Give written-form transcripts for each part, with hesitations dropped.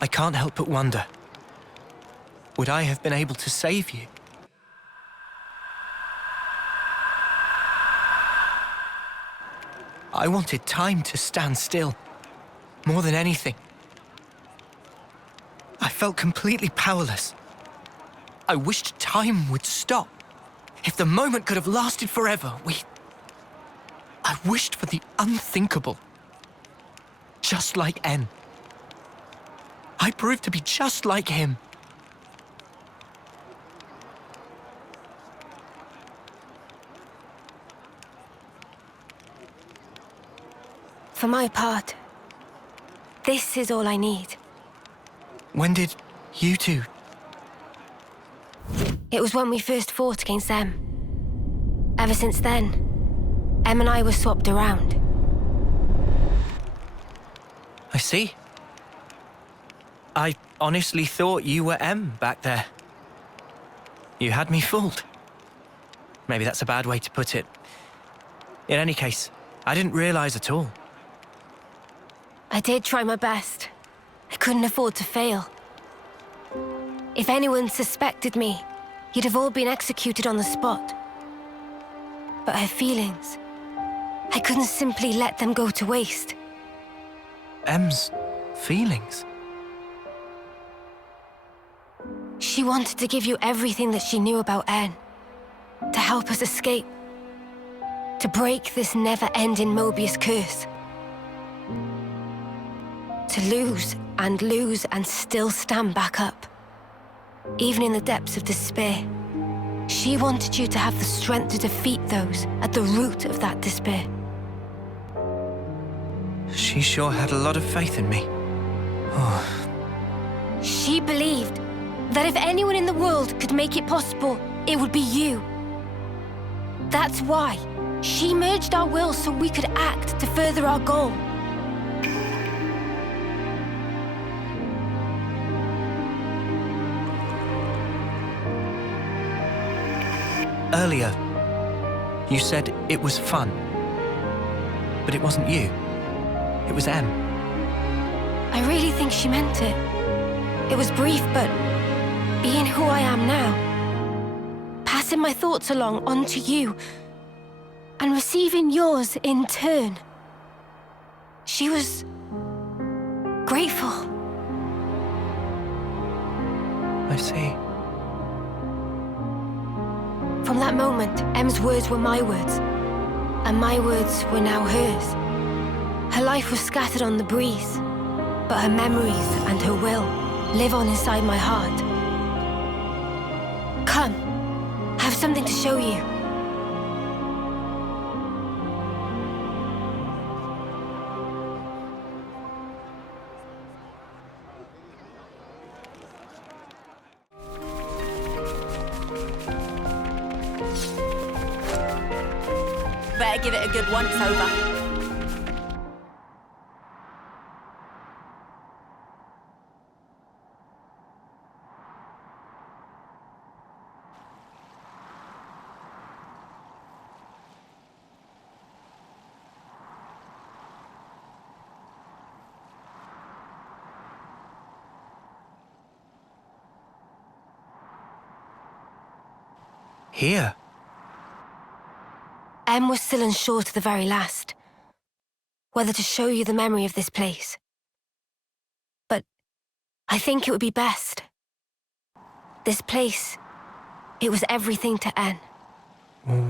I can't help but wonder, would I have been able to save you? I wanted time to stand still, more than anything. I felt completely powerless. I wished time would stop. If the moment could have lasted forever, I wished for the unthinkable. Just like N. I proved to be just like him. For my part, this is all I need. When did you two? It was when we first fought against them. Ever since then, Em and I were swapped around. I see. I honestly thought you were M back there. You had me fooled. Maybe that's a bad way to put it. In any case, I didn't realize at all. I did try my best. I couldn't afford to fail. If anyone suspected me, you'd have all been executed on the spot. But her feelings, I couldn't simply let them go to waste. M's feelings? She wanted to give you everything that she knew about N, to help us escape, to break this never-ending Mobius curse. To lose and still stand back up, even in the depths of despair. She wanted you to have the strength to defeat those at the root of that despair. She sure had a lot of faith in me. Oh. She believed that if anyone in the world could make it possible, it would be you. That's why she merged our wills so we could act to further our goal. Earlier, you said it was fun. But it wasn't you. It was M. I really think she meant it. It was brief, but being who I am now, passing my thoughts along onto you, and receiving yours in turn. She was grateful. I see. From that moment, M's words were my words, and my words were now hers. Her life was scattered on the breeze, but her memories and her will live on inside my heart. Come, I have something to show you. Better give it a good once-over. Here? M was still unsure to the very last whether to show you the memory of this place. But I think it would be best. This place, it was everything to N.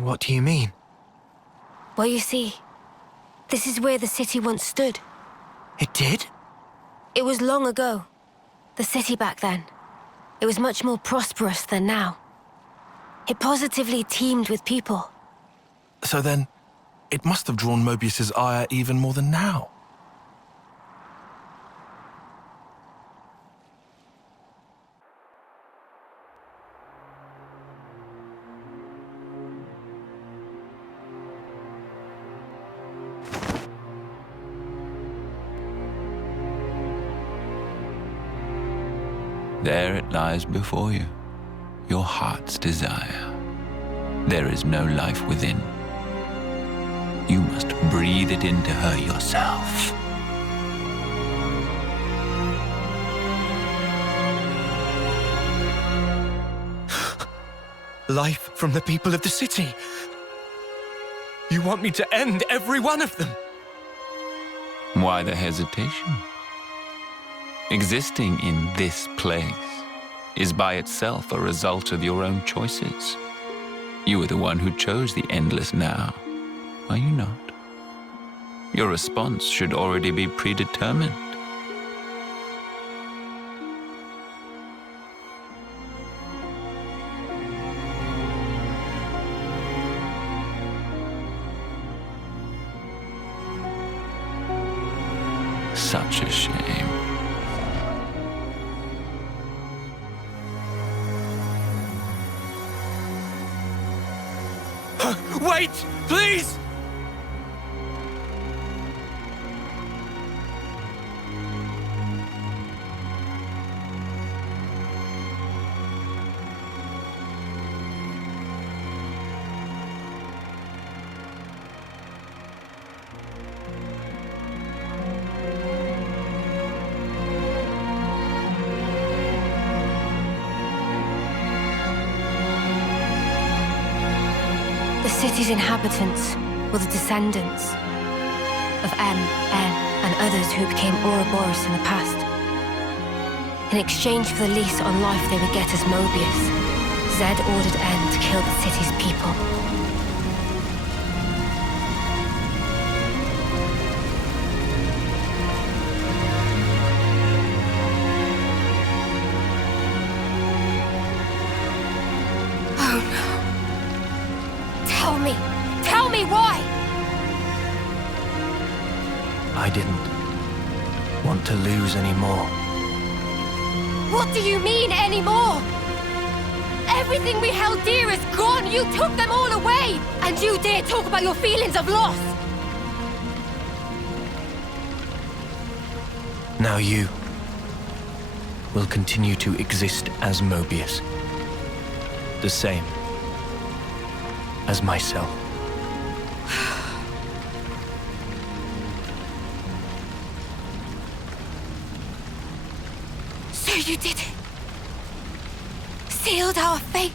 What do you mean? Well, you see, this is where the city once stood. It did? It was long ago. The city back then. It was much more prosperous than now. It positively teemed with people. So then, it must have drawn Mobius's ire even more than now. There it lies before you, your heart's desire. There is no life within. You must breathe it into her yourself. life from the people of the city. You want me to end every one of them. Why the hesitation? Existing in this place is by itself a result of your own choices. You are the one who chose the endless now, are you not? Your response should already be predetermined. Such a shame. Wait, please! The city's inhabitants were the descendants of M, N, and others who became Ouroboros in the past. In exchange for the lease on life they would get as Mobius, Zed ordered N to kill the city's people. Tell me why! I didn't want to lose any more. What do you mean, anymore? Everything we held dear is gone! You took them all away! And you dare talk about your feelings of loss! Now you will continue to exist as Mobius. The same as myself. So you did it. Sealed our fate.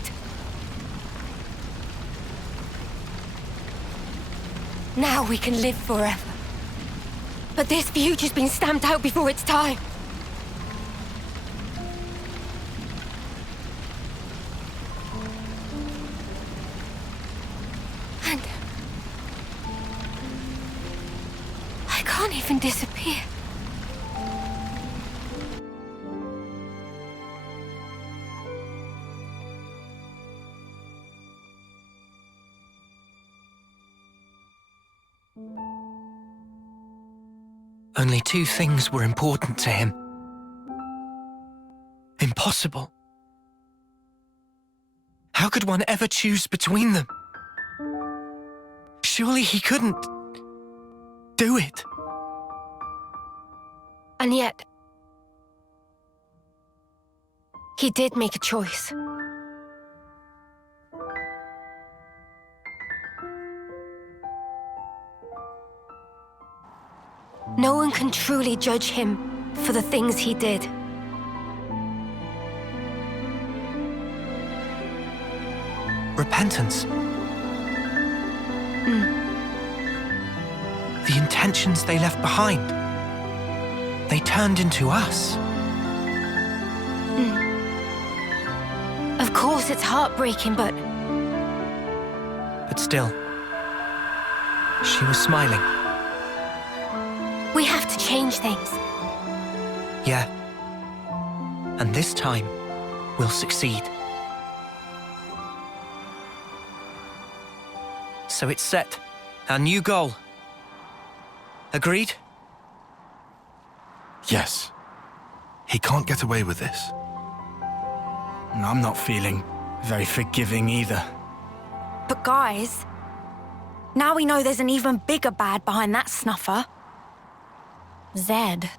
Now we can live forever. But this future's been stamped out before its time. And I can't even disappear. Only two things were important to him. Impossible. How could one ever choose between them? Surely he couldn't do it. And yet, he did make a choice. No one can truly judge him for the things he did. Repentance. The intentions they left behind. They turned into us. Of course, it's heartbreaking, but still, she was smiling. we have to change things. Yeah. And this time, we'll succeed. So it's set. Our new goal. Agreed? Yes. He can't get away with this. I'm not feeling very forgiving either. But guys, now we know there's an even bigger bad behind that snuffer. Zed.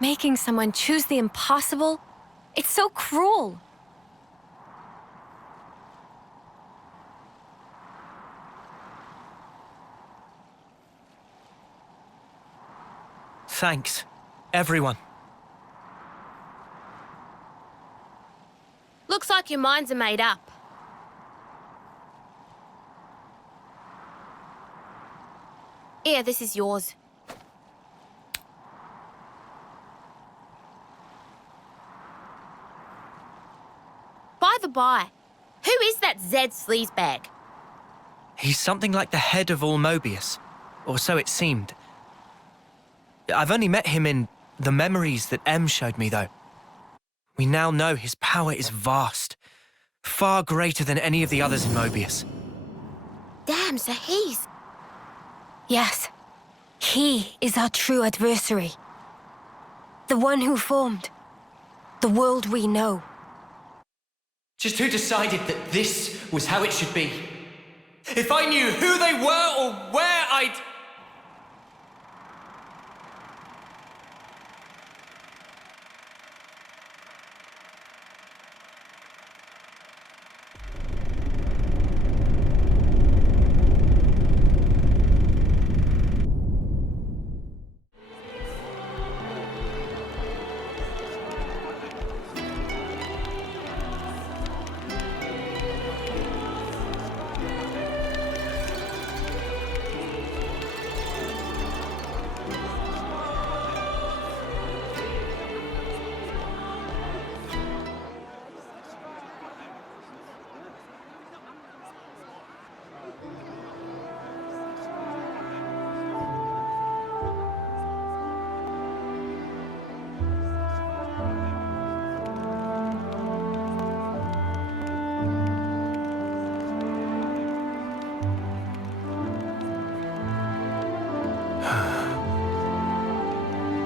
Making someone choose the impossible, it's so cruel. Thanks, everyone. Looks like your minds are made up. Here, this is yours. By the by, who is that Zed sleazebag? He's something like the head of all Mobius, or so it seemed. I've only met him in the memories that Em showed me, though. We now know his power is vast, far greater than any of the others in Mobius. Damn, so he's... Yes, he is our true adversary. The one who formed the world we know. Just who decided that this was how it should be? If I knew who they were or where I'd...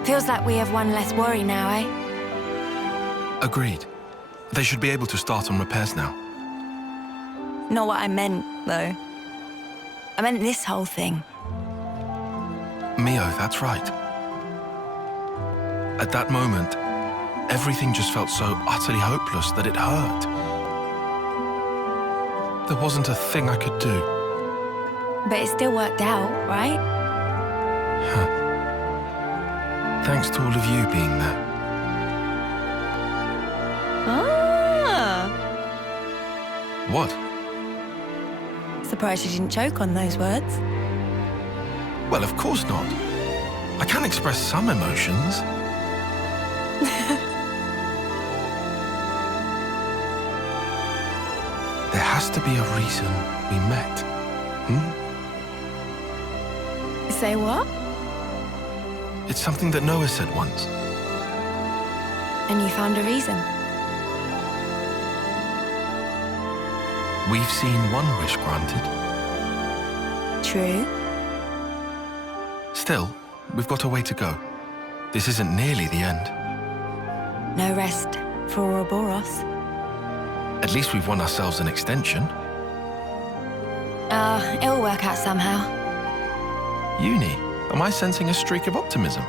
Feels like we have one less worry now, eh? Agreed. They should be able to start on repairs now. Not what I meant, though. I meant this whole thing. Mio, that's right. At that moment, everything just felt so utterly hopeless that it hurt. There wasn't a thing I could do. But it still worked out, right? Thanks to all of you being there. Ah! What? Surprised you didn't choke on those words. Well, of course not. I can express some emotions. There has to be a reason we met. Say what? It's something that Noah said once. And you found a reason. We've seen one wish granted. True. Still, we've got a way to go. This isn't nearly the end. No rest for Ouroboros. At least we've won ourselves an extension. It'll work out somehow. Uni, am I sensing a streak of optimism?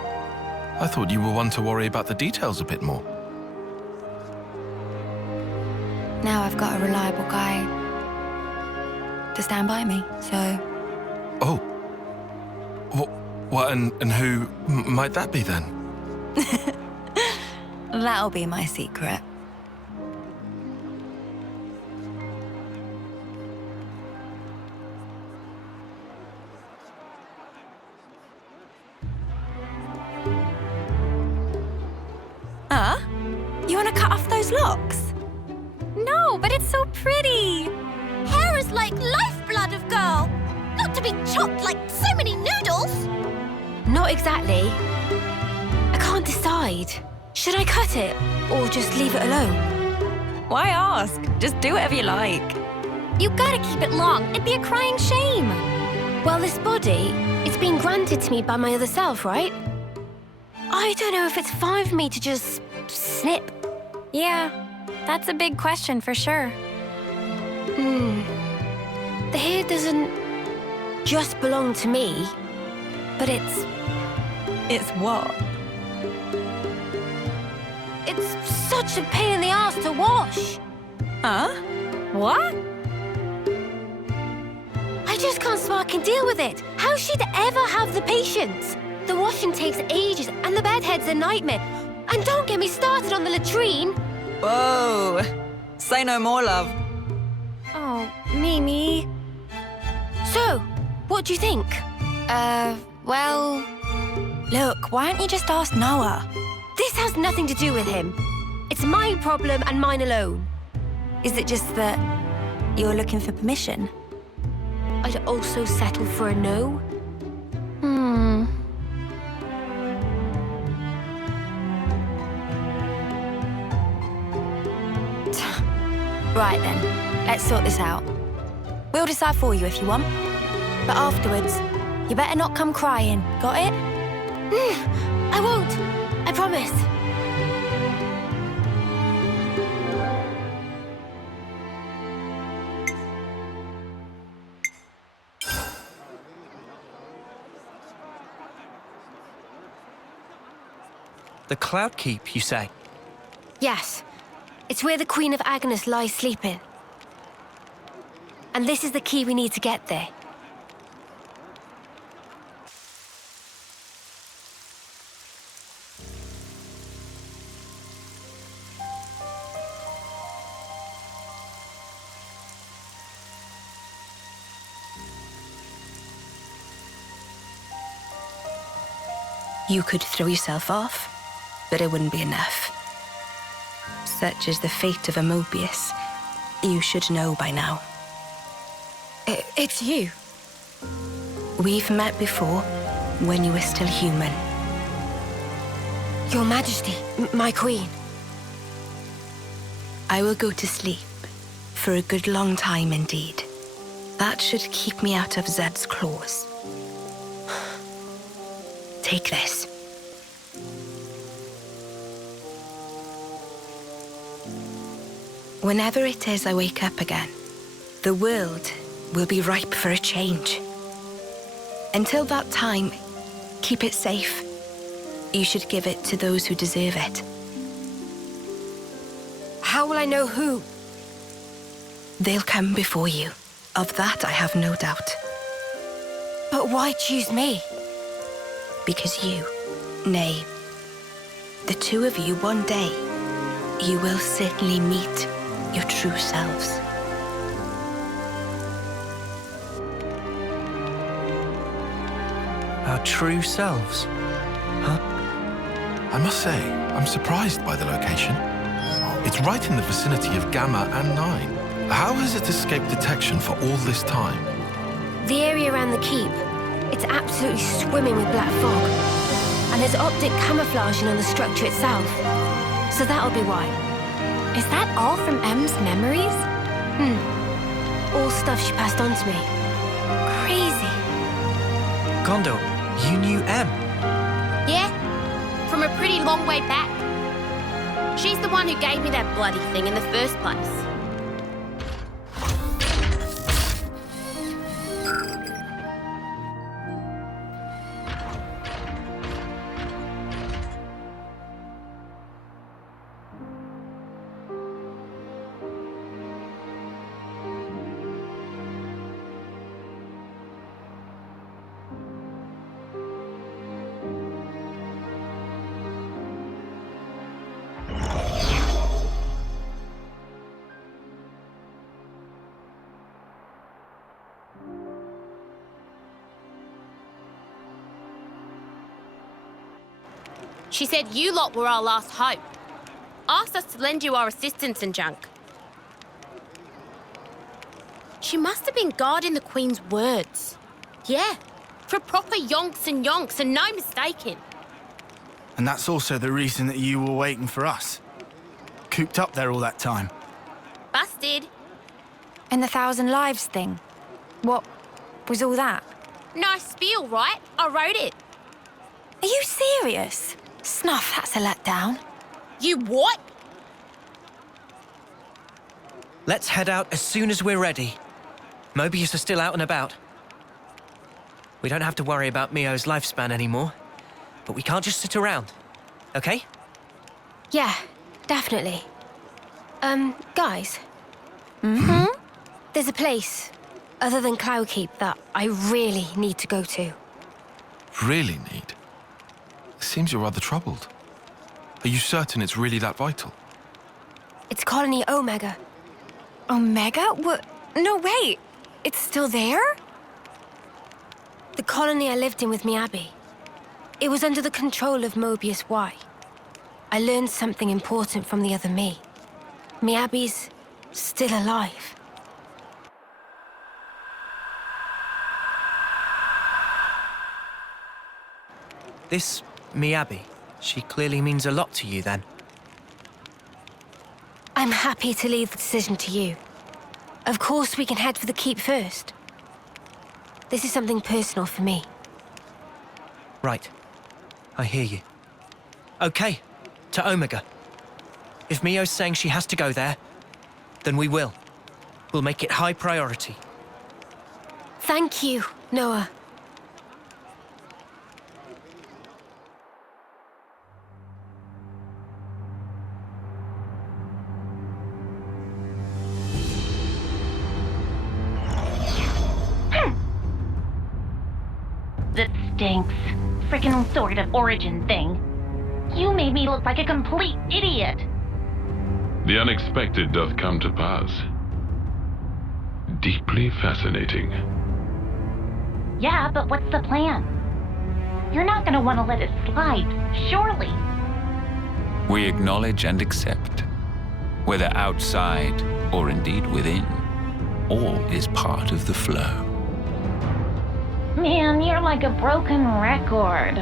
I thought you were one to worry about the details a bit more. Now I've got a reliable guy to stand by me, so... Oh. What and who might that be then? That'll be my secret. You want to cut off those locks? No, but it's so pretty. Hair is like lifeblood of girl, not to be chopped like so many noodles. Not exactly. I can't decide. Should I cut it or just leave it alone? Why ask? Just do whatever you like. You gotta keep it long. It'd be a crying shame. Well, this body, it's been granted to me by my other self, right? I don't know if it's fine for me to just snip. Yeah, that's a big question for sure. The hair doesn't just belong to me, but it's what? it's such a pain in the ass to wash. Huh? What? I just can't spark and deal with it. How she'd ever have the patience? The washing takes ages, and the bedhead's a nightmare. And don't get me started on the latrine. Whoa! Say no more, love. Oh, Mimi. So, what do you think? Well... Look, why don't you just ask Noah? This has nothing to do with him. It's my problem and mine alone. Is it just that you're looking for permission? I'd also settle for a no. Right then, let's sort this out. We'll decide for you if you want. But afterwards, you better not come crying, got it? I won't. I promise. The Cloud Keep, you say? Yes. It's where the Queen of Agnes lies sleeping. And this is the key we need to get there. You could throw yourself off, but it wouldn't be enough. Such is the fate of a Mobius. You should know by now. It's you. We've met before, when you were still human. Your Majesty, my Queen. I will go to sleep, for a good long time indeed. That should keep me out of Zed's claws. Take this. Whenever it is I wake up again, the world will be ripe for a change. Until that time, keep it safe. You should give it to those who deserve it. How will I know who? They'll come before you. Of that I have no doubt. But why choose me? Because you, nay, the two of you one day, you will certainly meet your true selves. Our true selves? Huh? I must say, I'm surprised by the location. It's right in the vicinity of Gamma and 9. How has it escaped detection for all this time? The area around the keep. It's absolutely swimming with black fog. And there's optic camouflaging on the structure itself. So that'll be why. Is that all from Em's memories? All stuff she passed on to me. Crazy. Gondor, you knew Em. Yeah, from a pretty long way back. She's the one who gave me that bloody thing in the first place. She said you lot were our last hope. Asked us to lend you our assistance and junk. She must have been guarding the Queen's words. Yeah, for proper yonks and no mistaking. And that's also the reason that you were waiting for us. Cooped up there all that time. Busted. And the 1,000 lives thing. What was all that? Nice spiel, right? I wrote it. Are you serious? Snuff, that's a letdown. You what? Let's head out as soon as we're ready. Mobius are still out and about. We don't have to worry about Mio's lifespan anymore. But we can't just sit around, okay? Yeah, definitely. Guys. There's a place, other than Cloudkeep, that I really need to go to. Really need? It seems you're rather troubled. Are you certain it's really that vital? It's Colony Omega. Omega? What? No, wait. It's still there? The colony I lived in with Miyabi. It was under the control of Mobius Y. I learned something important from the other me. Miyabi's still alive. This Miyabi, she clearly means a lot to you then. I'm happy to leave the decision to you. Of course, we can head for the keep first. This is something personal for me. Right. I hear you. Okay, to Omega. If Mio's saying she has to go there, then we will. We'll make it high priority. Thank you, Noah. That stinks. Frickin' sort of origin thing. You made me look like a complete idiot. The unexpected doth come to pass. Deeply fascinating. Yeah, but what's the plan? You're not gonna want to let it slide, surely. We acknowledge and accept, whether outside or indeed within, all is part of the flow. Man, you're like a broken record.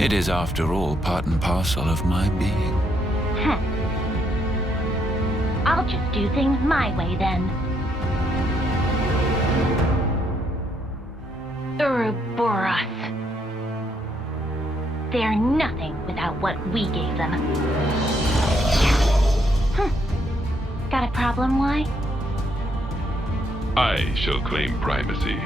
It is, after all, part and parcel of my being. I'll just do things my way then. Ouroboros. They're nothing without what we gave them. Got a problem, Y? I shall claim primacy.